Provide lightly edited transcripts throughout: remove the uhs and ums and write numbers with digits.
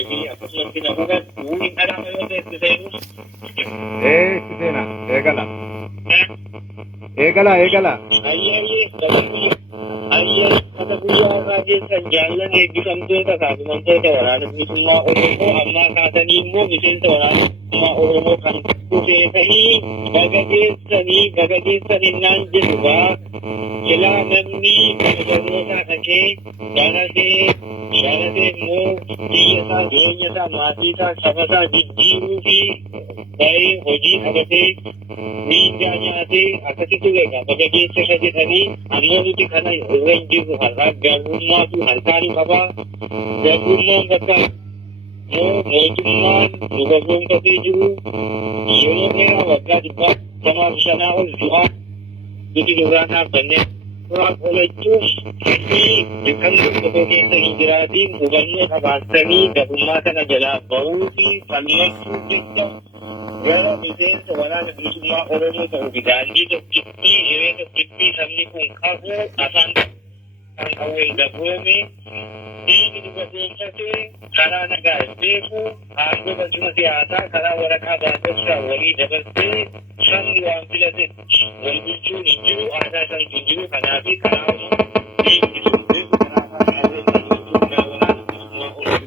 Akkasumas pinapagad, uling alam mo yung test sa inyo. Sitena, egala. Egala. Ayye, kata guyyaa irraa keessan jaallan eebbifamtoota kaafamtoota waraana bilisummaa Oromoo ammaa kaasanii immoo miseensa waraana bilisummaa Oromoo kan dhufee ta'ii gagageessanii naan jedhugaa silaa namni barnootaa dhaqee jaalatee immoo biyyasaa, jireenyasaa, maatiisaa, sabasaa jijjiiruu fi baay'ee hojii qabatee miindaa nyaatee akkasitti beeka gagageessa isa jedhanii ammoo nuti kana irra hin jirru har'aa garbummaatu harkaanii qabaa garbummaan bakka mootummaan nu gabroomfatee jiru yeroo dheeraa waggaa 205 ol du'aa nuti duraan dhaabbannee suuraa qolachuuf fi kan tokko keessa hin jiraatiin hubannoo qabaatanii garbummaa kana jalaa bahuu fi falmachuu jecha gara miseensa waraana bilisummaa Oromoo ta'uu fi daandii tokkitti hiree tokkitti sabni kun qabu afaan kan qawween gabroome dhiigni nu gabroomfatee karaa nagaa beeku aangoo bal'ina siyaasaa karaa waraqaa baasessaa walii dabarsee sabni waan filatetti wal bulchuun hin jiru aadaa isaanii hin jiru kanaafi karaa dhiigni sun beeku karaa afaan qawween bal'isuun waraana bilisummaa Oromoo.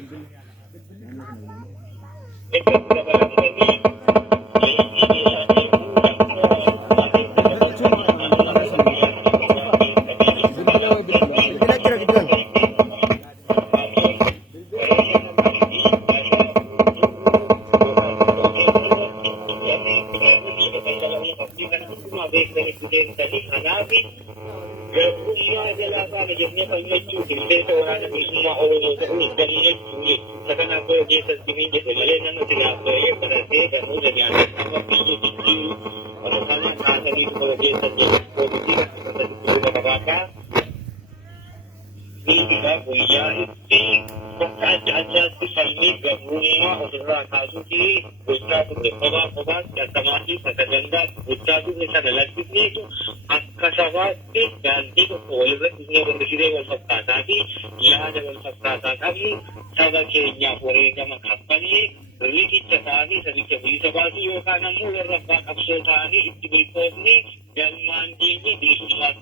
Garbummaa jalaa faana jennee falmachuu qindeessa waraana bilisummaa Oromoo ta'uu gammachuu jechuudha. Kanaaf bara keessatti hin jedhe malee nama silaaf ba'ee baratee barnoota nyaata amma biyya jijjiiru akka kana kaasanii bara keessatti poolisii kan qabaataa miidhagaa guyyaa itti bakka adda addaatti falmii garbummaa ofirraa kaasuu fi gochaa turre kophaatti akkamaa fi sagadandaatti gochaa turre sana lakkisneetu akka sabaatti daandii tokko walirratti dhufnee barreessitee wal fakkaataa fi yaada wal fakkaataa qabnu saba keenyaaf wareegama kaffallee riqicha ta'anii sabicha bilisa baasuu yookaan ammoo warra abbaa qabsoo ta'anii itti bilchoofne galmaan diinni bilisummaa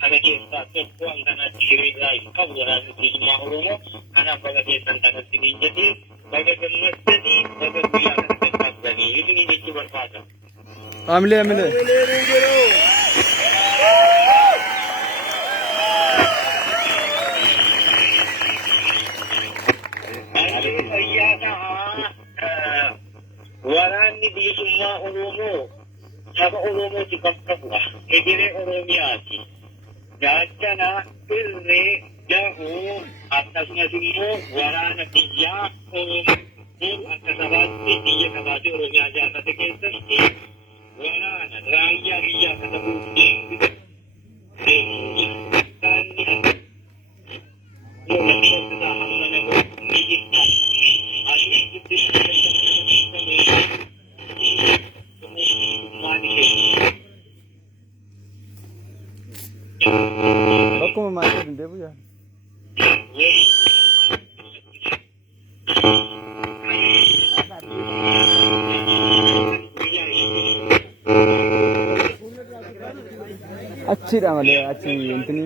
kana keessaa tokko an kanatti hiriirraa hin qabu waraanni bilisummaa Oromoo kanaaf baga keessan kanatti niin jedhee baga gammaddanii baga guyyaa kana qaqqabdanii isinii jechuu barbaada. Amile. Waraanni bilisummaa Oromoo saba Oromooti bakka bu'a. Egeree Oromiyaati. Gaachana irree dahuu akkasumas immoo waraana biyyaa Oromoo akka sabaatti biyya qabaatee Oromiyaa jaallate keessatti waraana raayyaa biyyaa kana buutee Como mais eu devo já. अच्छी रामले अच्छी इंतनी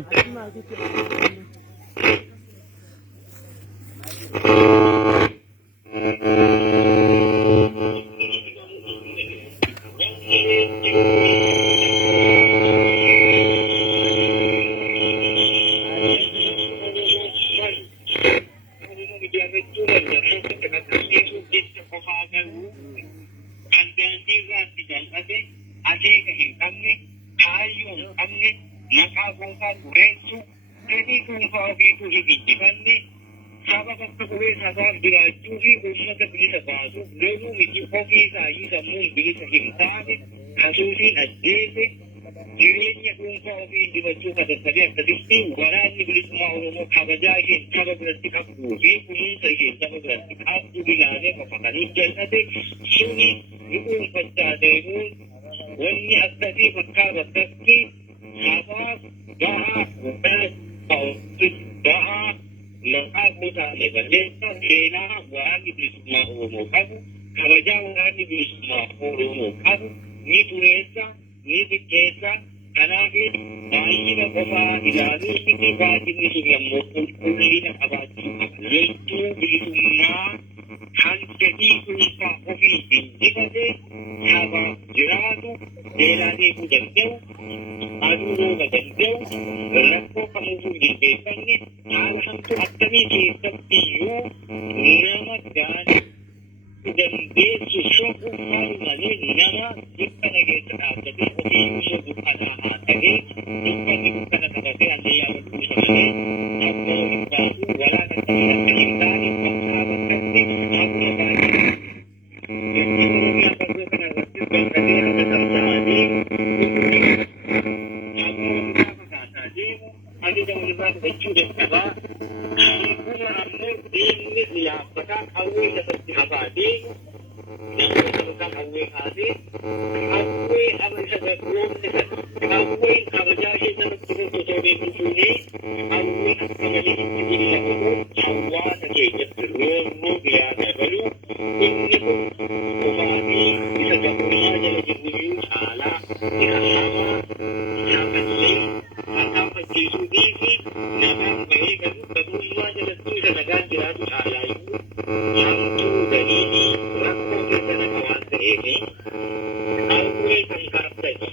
jireenya dhuunfaa ofii dibachuu sadarkanii akkasitti waraanni bilisummaa Oromoo kabajaa isheen saba biratti qabduu fi kunuunsa isheen saba biratti qabdu ilaalee fakkaatanii jal'ate suni ni dhuunfachaa deemuun wanni akkasii bakkaa bakkatti sabaaf gahaa gahaa Nakakutali ba? Dito, kailangan bilisumma Oromoo qabu, kabajaa waraanni bilisummaa Oromoo qabu, ni dureessa, ni xiqqeessa, kanaaf baay'ina qofaa ilaaluu miti baay'inni sun immoo qulqullina qabaachuu qaba. Loltuu bilisummaa kan fedhii dhuunfaa ofii injifate saba jiraatu beelaa deemuu danda'u, aduu rooba danda'u, rakkoo kamuufuu jilbeeffanne haala hamtu akkamii keessatti iyyuu nama gaanii dandeessu soquun maal malee nama dukkana keessa dhaabbatee ofii immoo dukkanaa haa ta'ee dukkanni dukkana qabatee hallayyaa wal kuusa malee akka waliin baasuu walaana ta'ee akka hin taane bakkaa bakkatti haala baay'ee Oromiyaa bakka kanarratti bakkalee akka qabsaa'aa deemu Oromiyaa fakaataa deemu ajaja walirraa fudhachuu dadhabaa Kun ammoo deemni siyaasata qawwee lafatti hafaa deemu namoota bakka qawwee kaasee qawwee amalisa gabroomne kan qawween kabajaa ishee namatti gosa osoo beeku fuunee qawwee akka malee itti billa godhuu hawaasa keessatti roorroo biraa dabaluu inni kun qofaa fi isa gabroomsaa jala jiruyyuu caalaa isa hamaa isa mallee akkaan fakkeessuu dhiisi nagaan bahee gabummaa jalattuu isa nagaan jiraatu caalaayyuu hamtuu galiinii rakkoo keessa nama waan ta'eefi qawwee kan kaabtani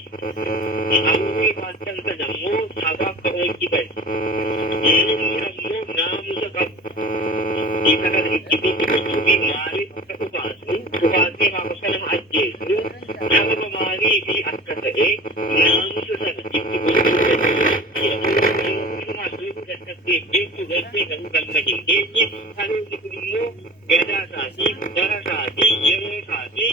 qawwee baattan sana ammoo sabaaf ka'ootti bani inni ammoo naamusa qabu isa kana itti gochuu fi maaliif akka dhufaasee maakosa nama ajjeessu sababa maalii fi akka ta'e naamusa sana itti gochuu Beektuu galtee garuu galma hin geenye dhaloonni kun immoo gadaa isaatii, bara isaatii, yeroo isaatii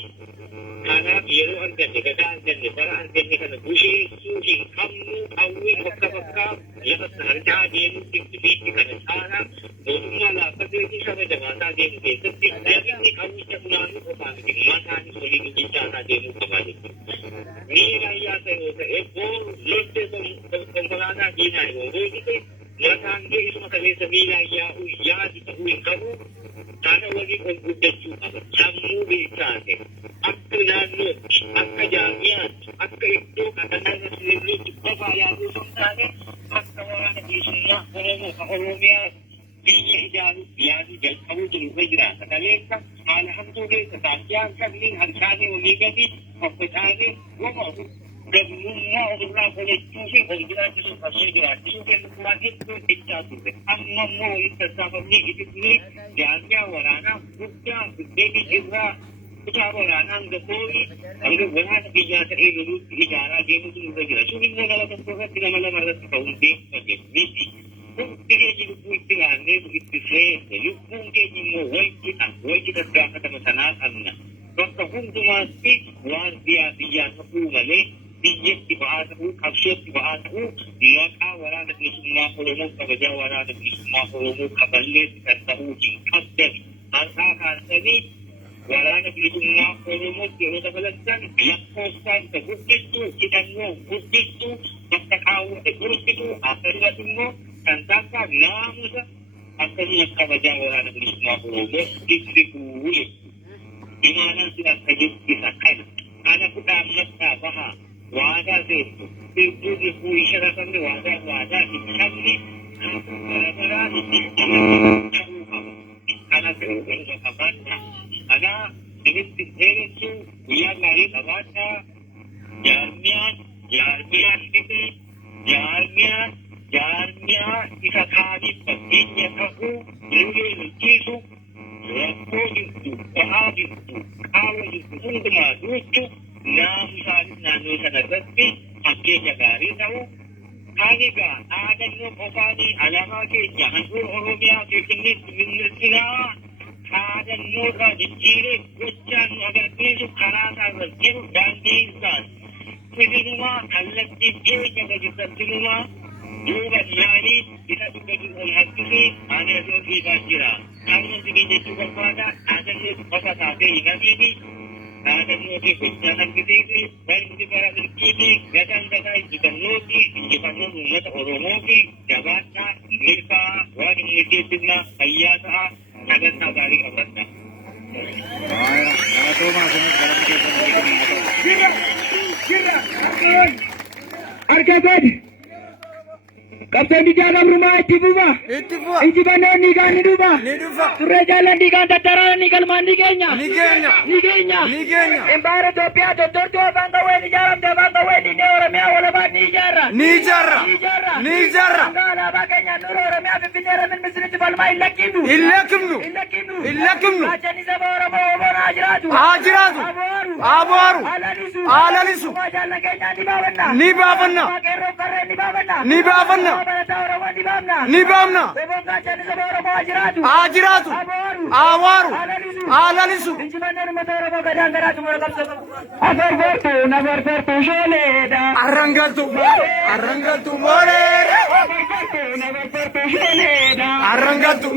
kanaaf yeroo arganne gadaa arganne bara arganne kana busheessuu hin qabnu qawwee bakka bakkaa lafa harcaa deemuu fiitti kana caalaa mootummaa laaffatee fi saba jamaataa deemu keessatti namni qawwicha funaanuu qofaa miti mataanis waliin hojjechaataa deemuu qabaa jechuudha. Miira ayyaa ta'e yoo ta'e boo lottee konkolaataa diinaa yoo boojite mataan kee isuma kaleessa miilaan yaa'u yaadi ta'uu hin qabu kana waliin ol guddachuu qaba sammuu bilchaate akka naannootti akka jaamiyaatti akka iddoo kadhannaa sirriitti qofaa yaaduu osoo hin taane akka waraana bilisummaa Oromoo ka Oromiyaa biyya ijaaruuf yaaduu jalqabuu jiru irra jiraata kaleessa haala hamtuu keessa taasiyaan kanneen harcaanee walii gadi faffacaanee wama gabummaa ofirraa qolachuu fi ol jiraachisuu qabsee jiraachisuu keessumaa hedduu jechaa turre amma immoo waliin sassaafamnee itifni jaarmiyaa waraanaa guddaa guddeenii irraa kutaa waraanaan gafoorii hanga waraana biyyaa ta'ee loluutti ijaaraa deemutu nurra jira sun immoo nama tokko irratti nama lama irratti ta'uun beekfate miti hundi keenya lubbuu itti laannee itti seenne lubbuun keenya immoo wayti gagaafatama sanaa qabna bakka hundumaatti waan biyyaan ta'uu malee biyyatti ba'aa ta'uu qabsootti ba'aa ta'uu maqaa waraana bilisummaa Oromoo kabajaa waraana bilisummaa Oromoo kaballeessi kan ta'uu hin qabdan harkaa kaasanii waraana bilisummaa Oromootti yeroo dabalattan lakkoofsaan isa guddistuu hidhannoo guddistuu bakka kaawwate gurgiduu akkasumas immoo kan taasisaa naamusa akkasumas kabajaa waraana bilisummaa Oromoo itti bu'uu imaanaan sin akka jettisa kana fudhaa maddaa bahaa waadaa seetu iddoo gidduu ishee rafamne waadaa hin qabne garagaraan ta'uu qaba kana ta'uu qabaadha kanaa sinitti dheeressuu guyyaa gaarii qabaadha jaarmiyaa isa kaaniif fakkeenya ta'uu yeroo hojjiisu rakkoo jirtu ba'aa jirtu qaama jirtu hundumaa duuchu naamusaanis naannoo sana irratti fakkeenya gaarii ta'u kaan egaa dhaadannoo qofaanii alaabaa keenya handhuura Oromiyaa Finfinneetti mirmirsinaa dhaadannoorraa jijjiiree gochaan nu agarsiisu karaa isaarra jiru daandii isaan firinumaa kallattiin keenya gajjirtantinumaa duuba yaanii isa dhugga jiru ol harkisee ani asoo fiigaa jira. Kaanuma sigee jechuu barbaada dhaadannoo qofa taatee hin hafiini dhaadannootii gochaa argitee fi barri bara dirqiitii gataan gataa injifannootii injifannoon uummata Oromootii jabaadhaa milkaa waan inni keessummaa fayyaa ta'a sagantaa gaarii qabadha. Argaban qabsoonni jaalamrumaa itti fufa injifannoon ni kaan ni dhufa turree jaalan ni kaan tattaraana ni galmaan ni keenya imbaara Itoophiyaa dottortuu afaan qawween ijaaramte afaan qawween diinee Oromiyaa walabaan ni ijaarra hanga alaabaa keenyaan nurra Oromiyaa Finfinnee Ramin Misiritti falmaa hin lakkifnu gaachanni saba Oromoo oboon haa jiraatu abooru haalalisu jaallan keenyaan ni baafanna qeerroof qarreen ni baafanna ni baamna oboon gaachanni saba Oromoo haa jiraatu abooru haalalisu injifannoon uummata Oromoo gadaan garaatu mura qabsoo afarfartu nafarfartu shooleedha arrangaltu mooleedha afarfartu nafarfartu shooleedha arrangaltu